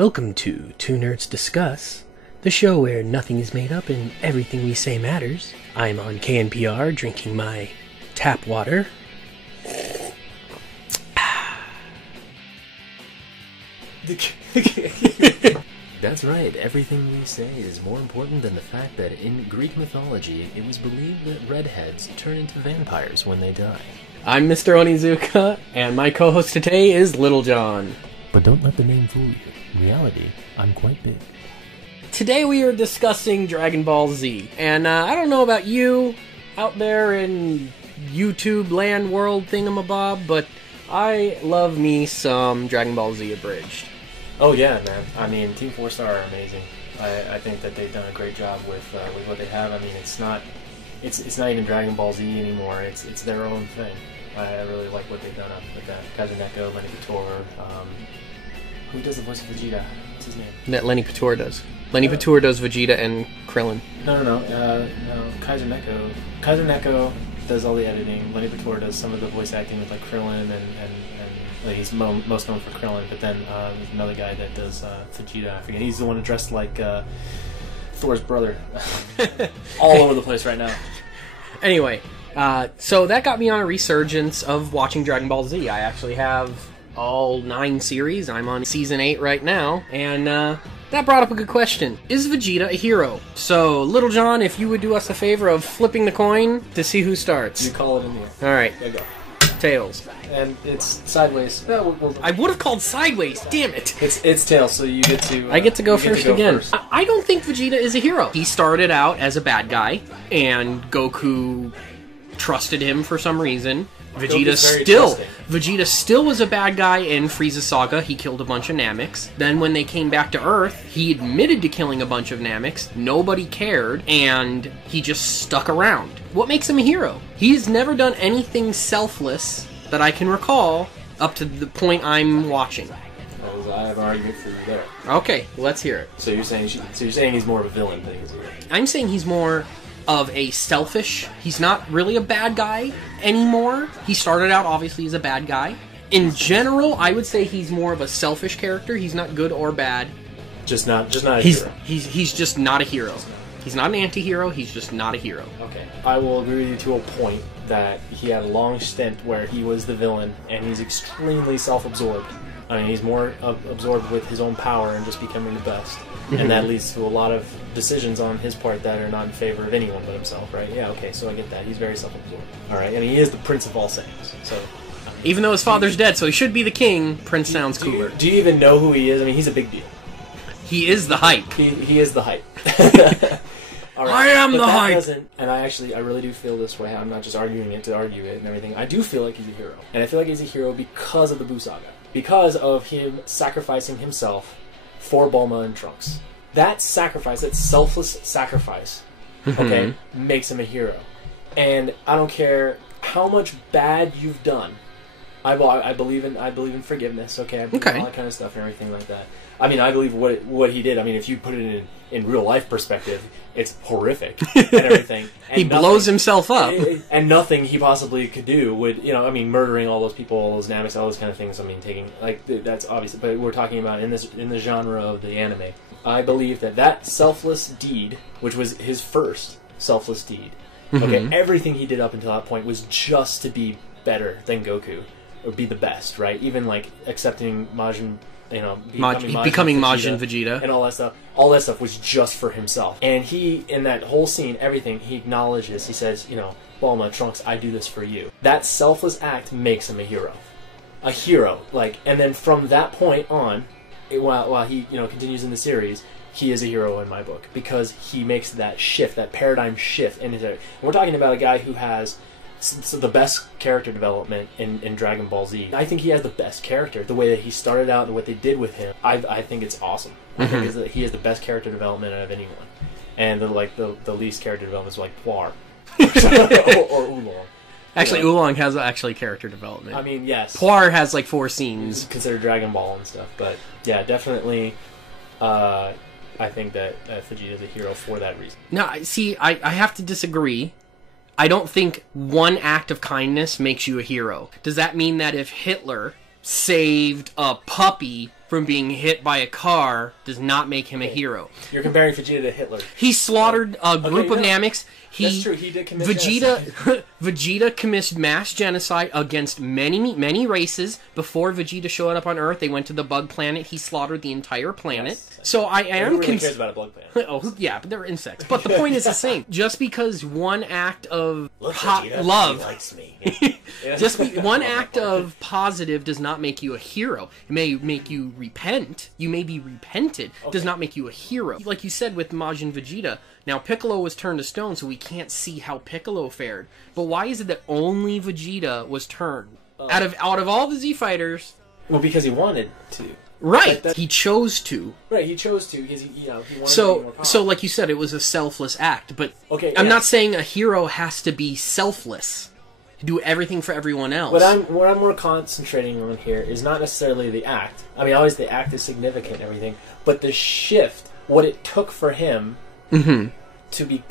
Welcome to Two Nerds Discuss, the show where nothing is made up and everything we say matters. I'm on KNPR drinking my tap water. That's right, everything we say is more important than the fact that in Greek mythology, it was believed that redheads turn into vampires when they die. I'm mr.onizuka, and my co-host today is Little Jon. But don't let the name fool you. In reality, I'm quite big. Today we are discussing Dragon Ball Z, and I don't know about you out there in YouTube land world thingamabob, but I love me some Dragon Ball Z Abridged. Oh yeah, man. I mean, Team 4-Star are amazing. I think that they've done a great job with what they have. I mean, it's not even Dragon Ball Z anymore. It's their own thing. I really like what they've done with that. Kazuneko, Lenny Couture. Who does the voice of Vegeta? What's his name? That Lenny Couture does. Lenny Couture does Vegeta and Krillin. No. Kazuneko. Kazuneko does all the editing. Lenny Couture does some of the voice acting with like Krillin and like he's most known for Krillin. But then there's another guy that does Vegeta. I forget. He's the one dressed like Thor's brother. All over the place right now. Anyway, so that got me on a resurgence of watching Dragon Ball Z. I actually have all 9 series. I'm on season 8 right now, and that brought up a good question. Is Vegeta a hero? So, Little Jon, if you would do us a favor of flipping the coin to see who starts. You call it in the air. Alright. There you go. Tails. And it's sideways. No, I would have called sideways, damn it! It's tails, so you get to... I get to go first again. First. I don't think Vegeta is a hero. He started out as a bad guy, and Goku trusted him for some reason. Vegeta still was a bad guy in Frieza's Saga. He killed a bunch of Namecs. Then when they came back to Earth, he admitted to killing a bunch of Namecs. Nobody cared, and he just stuck around. What makes him a hero? He's never done anything selfless that I can recall up to the point I'm watching. I have an argument for you there. Okay, let's hear it. So you're saying he's more of a villain than he's a hero? I'm saying he's more of a selfish. He's not really a bad guy anymore. He started out obviously as a bad guy. In general, I would say he's more of a selfish character. He's not good or bad. Just not a hero. He's just not a hero. He's not an anti-hero. He's just not a hero. Okay. I will agree with you to a point that he had a long stint where he was the villain, and he's extremely self-absorbed. I mean, he's more absorbed with his own power and just becoming the best. And that leads to a lot of decisions on his part that are not in favor of anyone but himself, right? Yeah, okay, so I get that. He's very self-absorbed. Alright, I mean, he is the Prince of all Saiyans, so... Even though his father's dead, so he should be the king, Prince sounds cooler. Do you even know who he is? I mean, he's a big deal. He is the hype. He is the hype. Right. I am the hype! And I really do feel this way. I'm not just arguing it to argue it and everything. I do feel like he's a hero. And I feel like he's a hero because of the Buu Saga. Because of him sacrificing himself for Bulma and Trunks. That sacrifice, that selfless sacrifice, okay, makes him a hero. And I don't care how much bad you've done. I believe in forgiveness, okay? I believe in all that kind of stuff and everything like that. I mean, I believe what he did. I mean, if you put it in real life perspective, it's horrific and everything. And he blows himself up. And nothing he possibly could do would, I mean, murdering all those people, all those Namecs, all those kind of things. I mean, taking, like, that's obvious. But we're talking about in the genre of the anime. I believe that selfless deed, which was his first selfless deed, okay, everything he did up until that point was just to be better than Goku, or be the best, right? Even like accepting Majin, becoming Majin Vegeta and all that stuff. All that stuff was just for himself. And he, in that whole scene, everything he acknowledges. He says, Bulma, Trunks, I do this for you. That selfless act makes him a hero. A hero, and then from that point on. While he continues in the series, he is a hero in my book because he makes that shift, that paradigm shift in his. And we're talking about a guy who has the best character development in Dragon Ball Z. I think he has the best character. The way that he started out and what they did with him, I think it's awesome. I think that he has the best character development out of anyone. And the least character development is like Puar or Oolong. Actually, Oolong has character development. I mean, yes. Puar has 4 scenes. Considered Dragon Ball and stuff, but yeah, definitely. I think that Vegeta is a hero for that reason. No, see, I have to disagree. I don't think one act of kindness makes you a hero. Does that mean that if Hitler saved a puppy from being hit by a car does not make him a hero. You're comparing Vegeta to Hitler. He slaughtered a group of Namekians. That's true. He did commit genocide. Vegeta committed mass genocide against many races. Before Vegeta showed up on Earth, they went to the bug planet. He slaughtered the entire planet. Yes. So I am... Who really cares about a bug planet? Oh, yeah, but they're insects. But the point is the same. Just because one act of love... He likes me. One act of positive does not make you a hero. It may make you repent. You may be repented. Okay. Does not make you a hero. Like you said with Majin Vegeta, now Piccolo was turned to stone, so we can't see how Piccolo fared. But why is it that only Vegeta was turned? Out of all the Z fighters... Well, because he wanted to. Right, he chose to. Right, he chose to because he wanted to be more powerful. So, like you said, it was a selfless act. But I'm not saying a hero has to be selfless, do everything for everyone else. What I'm more concentrating on here is not necessarily the act. I mean, always the act is significant and everything, but the shift, what it took for him to be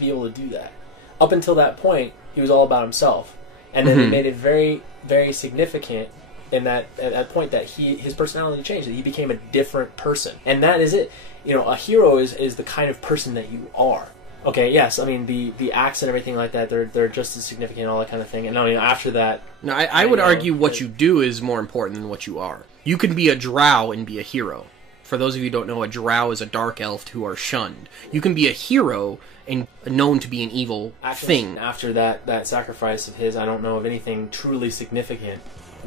able to do that. Up until that point, he was all about himself, and then he made it very, very significant. And at that point, that his personality changed. That he became a different person, and that is it. You know, a hero is the kind of person that you are. Okay, yes, I mean the acts and everything like that. They're just as significant, all that kind of thing. And I mean after that, no, I would argue what you do is more important than what you are. You can be a drow and be a hero. For those of you who don't know, a drow is a dark elf who are shunned. You can be a hero and known to be an evil thing. After that sacrifice of his, I don't know of anything truly significant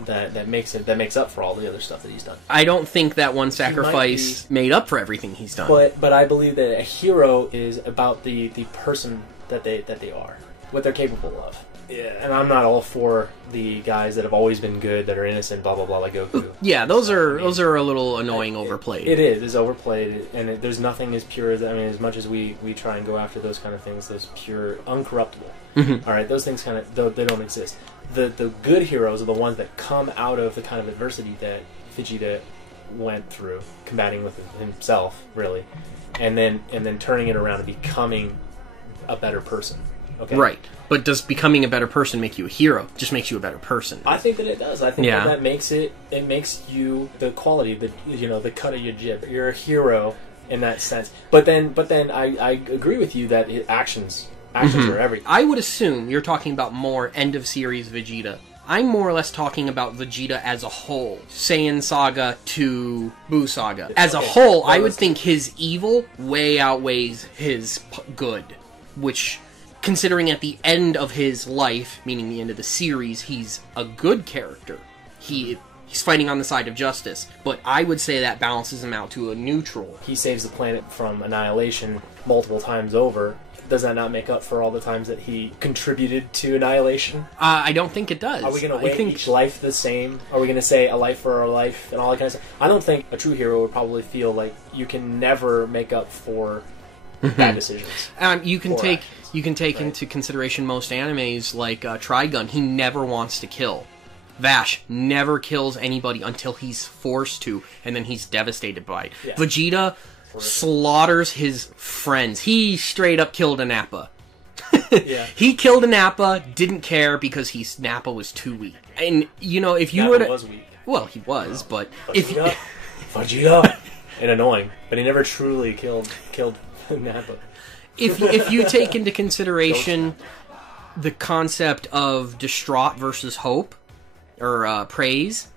that makes up for all the other stuff that he's done. I don't think that one sacrifice made up for everything he's done. But I believe that a hero is about the person that they are, what they're capable of. Yeah, and I'm not all for the guys that have always been good, that are innocent, blah blah blah, like Goku. Yeah, those are a little annoying, overplayed. It's overplayed, and there's nothing as pure as, I mean, as much as we try and go after those kind of things, those pure, uncorruptible. All right, those things kind of they don't exist. The good heroes are the ones that come out of the kind of adversity that Vegeta went through, combating with himself, really, and then turning it around and becoming a better person. Okay. Right. But does becoming a better person make you a hero? It just makes you a better person. I think that it does. I think that makes makes you the quality, the cut of your jib. You're a hero in that sense. But then I agree with you that actions are everything. I would assume you're talking about more end of series Vegeta. I'm more or less talking about Vegeta as a whole. Saiyan Saga to Buu Saga. As a whole, I would think his evil way outweighs his good, which, considering at the end of his life, meaning the end of the series, he's a good character. He's fighting on the side of justice. But I would say that balances him out to a neutral. He saves the planet from annihilation multiple times over. Does that not make up for all the times that he contributed to annihilation? I don't think it does. Are we going to weigh each life the same? Are we going to say a life for a life and all that kind of stuff? I don't think a true hero would probably feel like you can never make up for bad decisions. You can take into consideration most animes like Trigun. He never wants to kill. Vash never kills anybody until he's forced to, and then he's devastated by it. Yeah. Vegeta slaughters his friends. He straight up killed a Nappa. He killed a Nappa, didn't care because Nappa was too weak. And if you were to, was weak. Well, he was, but Vegeta, and annoying, but he never truly killed Nappa. If you take into consideration the concept of distraught versus hope, or praise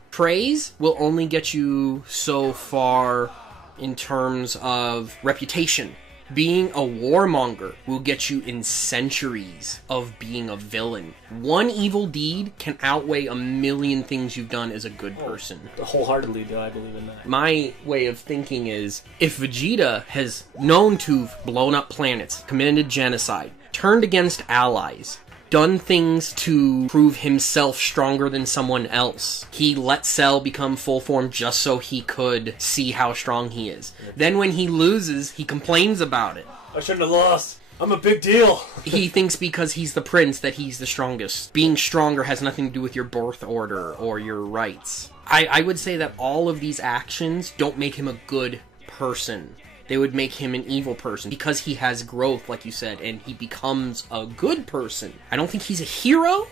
will only get you so far in terms of reputation. Being a warmonger will get you in centuries of being a villain. One evil deed can outweigh a million things you've done as a good person. Wholeheartedly do I believe in that. My way of thinking is, if Vegeta has known to have blown up planets, committed genocide, turned against allies, done things to prove himself stronger than someone else. He let Cell become full form just so he could see how strong he is. Then when he loses, he complains about it. I shouldn't have lost. I'm a big deal. He thinks because he's the prince that he's the strongest. Being stronger has nothing to do with your birth order or your rights. I would say that all of these actions don't make him a good person. They would make him an evil person because he has growth, like you said, and he becomes a good person. I don't think he's a hero.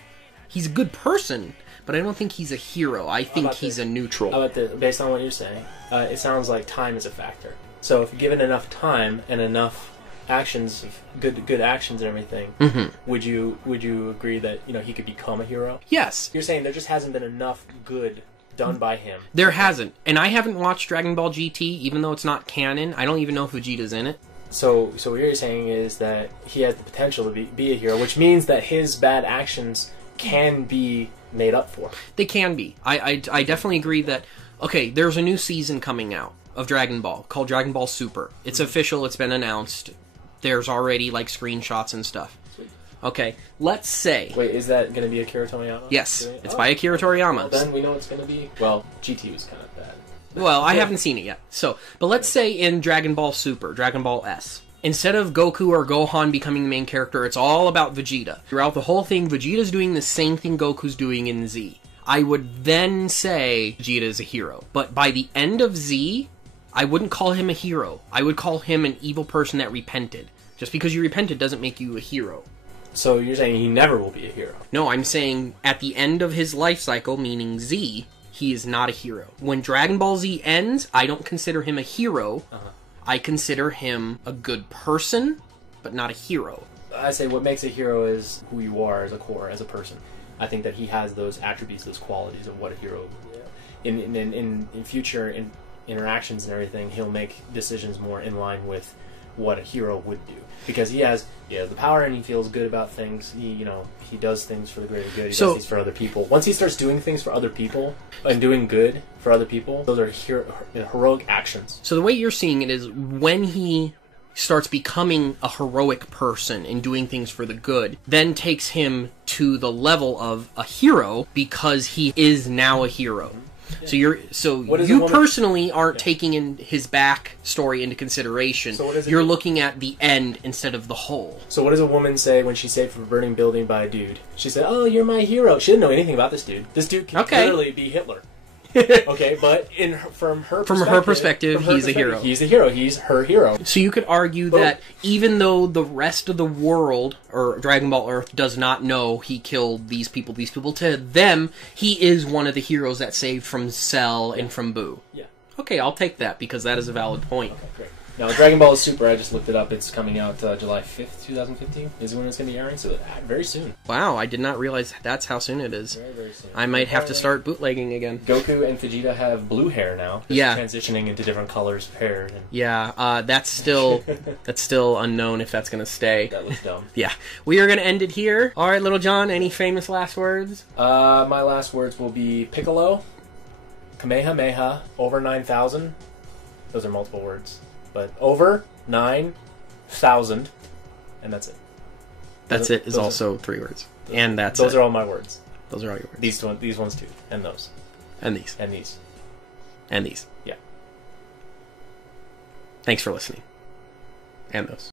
He's a good person, but I don't think he's a hero. I think he's a neutral. Based on what you're saying, it sounds like time is a factor. So if given enough time and enough actions, good actions and everything, would you agree that he could become a hero? Yes. You're saying there just hasn't been enough good done by him. There hasn't, and I haven't watched Dragon Ball GT, even though it's not canon. I don't even know if Vegeta's in it. So what you're saying is that he has the potential to be a hero, which means that his bad actions can be made up for. They can be. I definitely agree that. Okay, there's a new season coming out of Dragon Ball called Dragon Ball Super. It's official. It's been announced. There's already like screenshots and stuff. Sweet. Okay, let's say. Wait, is that going to be Akira Toriyama? Yes, it's by Akira Toriyama. Well, then we know it's going to be. Well, GT was kind of bad. Well, I haven't seen it yet. But let's say in Dragon Ball Super, Dragon Ball S, instead of Goku or Gohan becoming the main character, it's all about Vegeta. Throughout the whole thing, Vegeta's doing the same thing Goku's doing in Z. I would then say Vegeta is a hero. But by the end of Z, I wouldn't call him a hero. I would call him an evil person that repented. Just because you repented doesn't make you a hero. So you're saying he never will be a hero? No, I'm saying at the end of his life cycle, meaning Z, he is not a hero. When Dragon Ball Z ends, I don't consider him a hero. I consider him a good person, but not a hero. I say what makes a hero is who you are as a core, as a person. I think that he has those attributes, those qualities of what a hero. In future interactions and everything, he'll make decisions more in line with what a hero would do, because he has the power and he feels good about things. He does things for the greater good. He does things for other people. Once he starts doing things for other people and doing good for other people, those are heroic actions. So the way you're seeing it is when he starts becoming a heroic person and doing things for the good, then takes him to the level of a hero because he is now a hero. Yeah. So you personally aren't taking in his back story into consideration. You're looking at the end instead of the whole. So what does a woman say when she's saved from a burning building by a dude? She said, "Oh, you're my hero." She didn't know anything about this dude. This dude can literally be Hitler. Okay, but from her perspective, he's a hero. He's the hero. He's her hero. So you could argue that even though the rest of the world, or Dragon Ball Earth, does not know he killed these people, to them, he is one of the heroes that saved from Cell and from Boo. Yeah. Okay, I'll take that, because that is a valid point. Okay, great. Now, Dragon Ball Super, I just looked it up. It's coming out July 5th, 2015 is when it's going to be airing, so very soon. Wow, I did not realize that's how soon it is. Very, very soon. I might have to start bootlegging again. Goku and Vegeta have blue hair now. Transitioning into different colors of hair. And... Yeah, that's still unknown if that's going to stay. That looks dumb. Yeah. We are going to end it here. All right, Little Jon, any famous last words? My last words will be Piccolo, Kamehameha, over 9,000. Those are multiple words. But over 9,000, and that's it. That's it is also 3 words. And that's those are all my words. Those are all your words. These ones too, and those. And these. And these. And these. Yeah. Thanks for listening. And those.